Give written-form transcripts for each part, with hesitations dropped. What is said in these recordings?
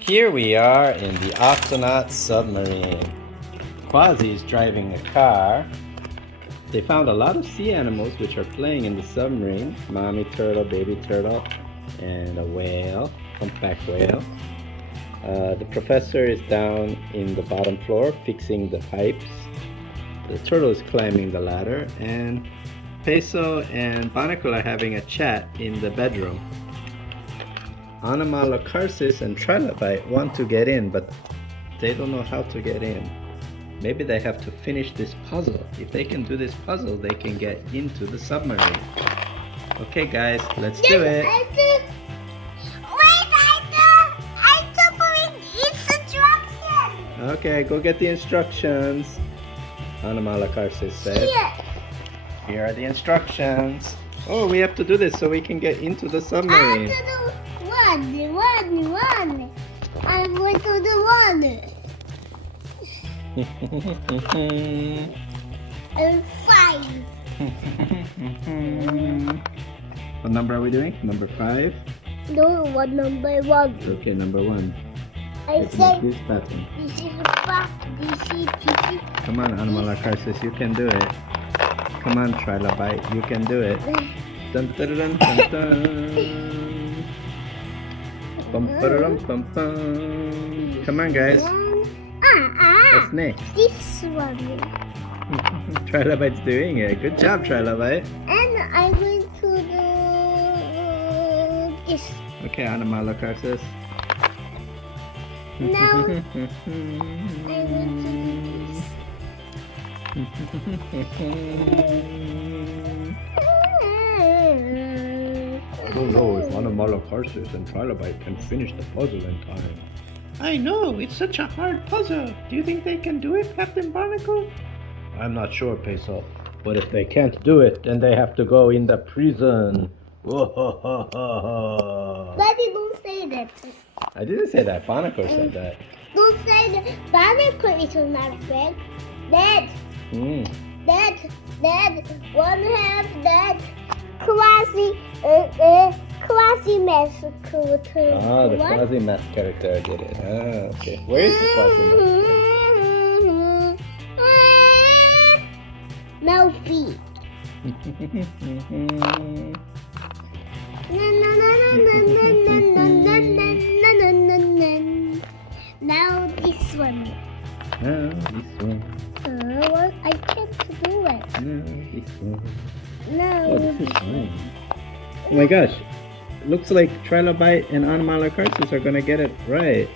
Here we are in the Octonaut Submarine. Kwazzi is driving a car. They found a lot of sea animals which are playing in the submarine. Mommy turtle, baby turtle, and a whale, humpback whale. The professor is down in the bottom floor fixing the pipes. The turtle is climbing the ladder, and Peso and Barnacle are having a chat in the bedroom. Anamala, Karsis, and Trilobite want to get in, but they don't know how to get in. Maybe they have to finish this puzzle. If they can do this puzzle, they can get into the submarine. Okay guys, let's do it. I took instructions. Okay, go get the instructions. Anamala, Karsis said. Here are the instructions. Oh, we have to do this so we can get into the submarine. I have to do one. I'm going to do one. And 5. What number are we doing? Number 5? No, what number 1? Okay, number 1. I say This pattern. this is 5. This is. Come on, Anamala, Karsis, you can do it. Come on, Trilobite, you can do it. Dun, dun, dun, dun, dun. Bum, ba-da-dum, bum, bum. Come on, guys. What's next? This one. Trilobite's doing it. Good job, Trilobite. And I'm going to do this. Okay, Anamala, Karsis. Now I'm going to do this. I don't know if Anamala, Karsis, and Trilobite can finish the puzzle in time. I know, it's such a hard puzzle. Do you think they can do it, Captain Barnacle? I'm not sure, Peso. But if they can't do it, then they have to go in the prison. Daddy, don't say that. I didn't say that. Barnacle said that. Don't say that. Barnacle is not bad. Dad, one half that Kwazzi massacre too. Ah, the Kwazzi math character did it. Ah, okay. Where is the Kwazzi math? No feet. Now this one. Ah, this one. Well, I can't do it. No, this one. No. Oh, this is fine. Oh my gosh. Looks like Trilobite and Anamala, Karsis are gonna get it right.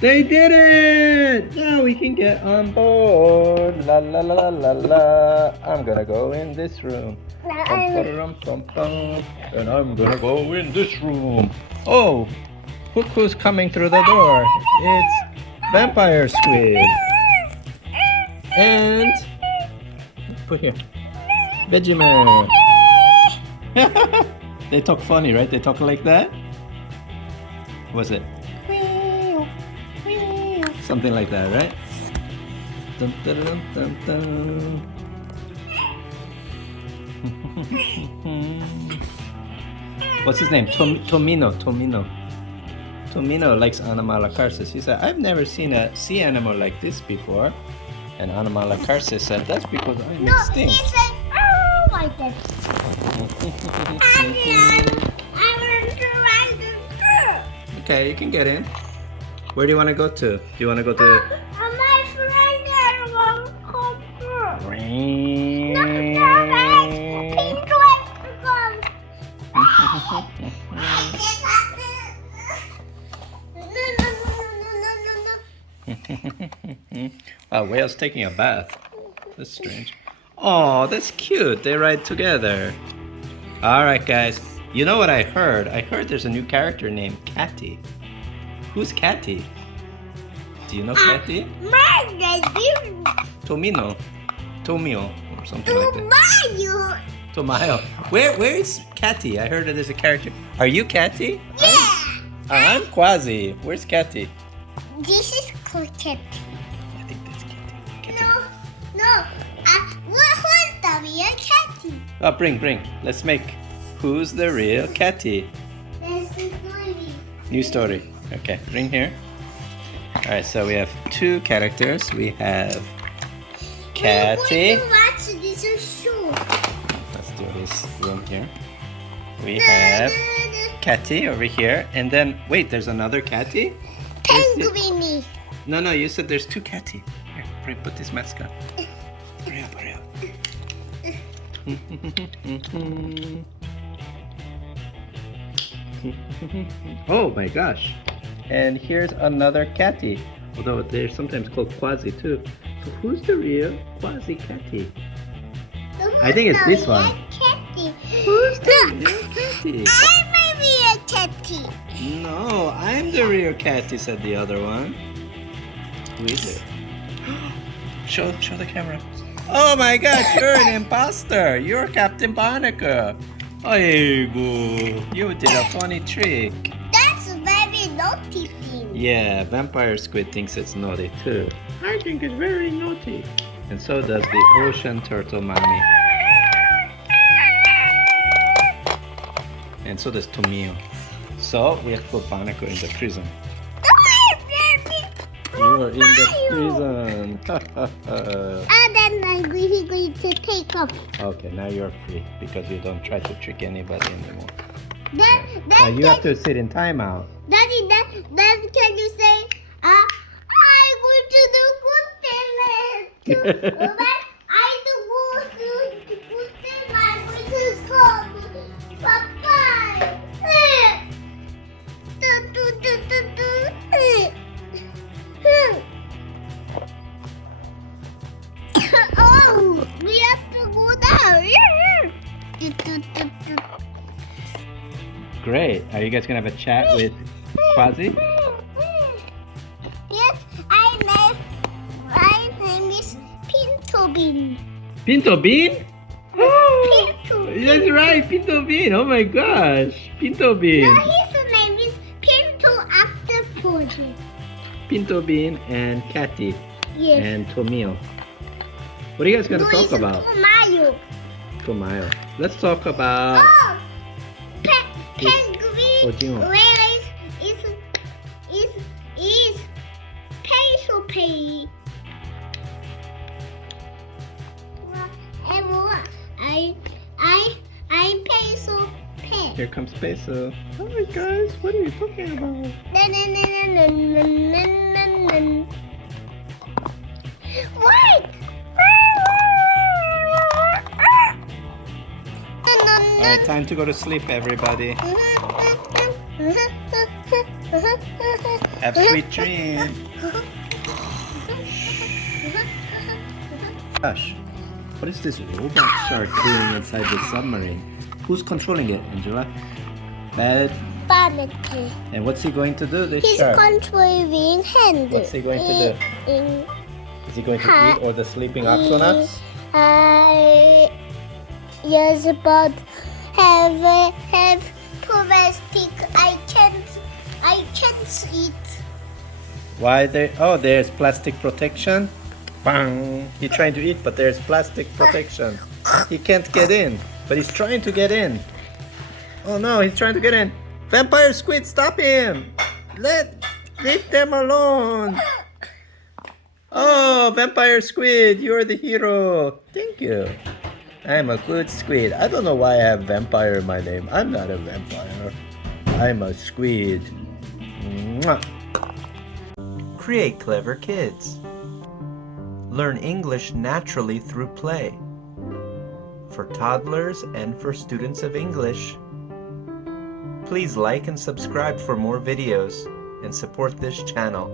They did it! Now we can get on board. La la la la la. I'm gonna go in this room. And I'm gonna go in this room. Oh, look who's coming through the door. It's Vampire Squid. And put here. Vegemite. They talk funny, right? They talk like that. What's it? Something like that, right? Dun, dun, dun, dun, dun. What's his name? Tomino. Tomino likes Anamala, Karsis. He said, I've never seen a sea animal like this before. And Anamala, Karsis said, that's because I'm extinct. He said, oh, like that. I want to ride the car. Okay, you can get in. Where do you want to go to? Do you want to go to... My friend will come through. No, Wow, whale's taking a bath. That's strange. Oh, that's cute. They ride together. Alright guys, you know what I heard? I heard there's a new character named Catty. Who's Catty? Do you know Catty? Tomino. Tomio or something like that. Tomayo. Where is Catty? I heard that there's a character. Are you Catty? Yeah. I'm Kwazzi. Where's Catty? This is called Catty. I think that's Catty. No. Who is the Oh, bring. Let's make Who's the Real Catty? This is Lily. New story. Okay, bring here. Alright, so we have two characters. We have Catty. We're going to watch this show. Let's do this room here. We have Catty over here. And then, wait, there's another Catty? Penguin. No, you said there's two Catty. Here, put this mask on. Hurry up. Oh my gosh. And here's another Catty. Although they're sometimes called Kwazzi too. So who's the real Kwazzi Catty? I think it's this one. Catty. Who's the real Catty? I'm a real catty. No, I'm the real Catty, said the other one. Who is it? Show the camera. Oh my gosh, you're an imposter. You're Captain Barnacle. Aigu, you did a funny trick. That's a very naughty thing. Yeah, vampire squid thinks it's naughty too. I think it's very naughty. And so does the ocean turtle mommy. And so does Tomio. So we have to put Barnacle in the prison. You are in the prison. And then I'm going to take off. Okay, now you're free because you don't try to trick anybody anymore. Then You have to sit in timeout. Daddy, then can you say, I'm going to do good thing. I do good thing. I'm going to come. Bye-bye. Oh, we have to go down. Great. Are you guys gonna have a chat with Kwazzi? Yes, my name is Pinto Bean. Pinto Bean? Oh, Pinto that's right, Pinto Bean. Oh my gosh, Pinto Bean. No, his name is Pinto Octopus. Pinto Bean and Catty Yes. and Tomio. What are you guys gonna No, talk it's about? Tomayo. Tomio. Let's talk about. Oh, penguin. Ojimo. Where is peso pay? Everyone, I peso pay. Here comes Peso. Hi guys, what are you talking about? What? Alright, time to go to sleep, everybody. Have sweet dreams. Gosh, what is this robot shark doing inside the submarine? Who's controlling it, Angela? Bad. Barnacle. And what's he going to do, this He's shark? controlling hand. What's he going to do? Is he going to eat all the sleeping octonauts? Yes, but have plastic. I can't eat. Why there? Oh, there's plastic protection. Bang! He's trying to eat, but there's plastic protection. He can't get in, but he's trying to get in. Oh no, he's trying to get in. Vampire squid, stop him! Leave them alone. Oh, vampire squid, you're the hero. Thank you. I'm a good squid. I don't know why I have vampire in my name. I'm not a vampire. I'm a squid. Mwah. Create clever kids. Learn English naturally through play. For toddlers and for students of English. Please like and subscribe for more videos and support this channel.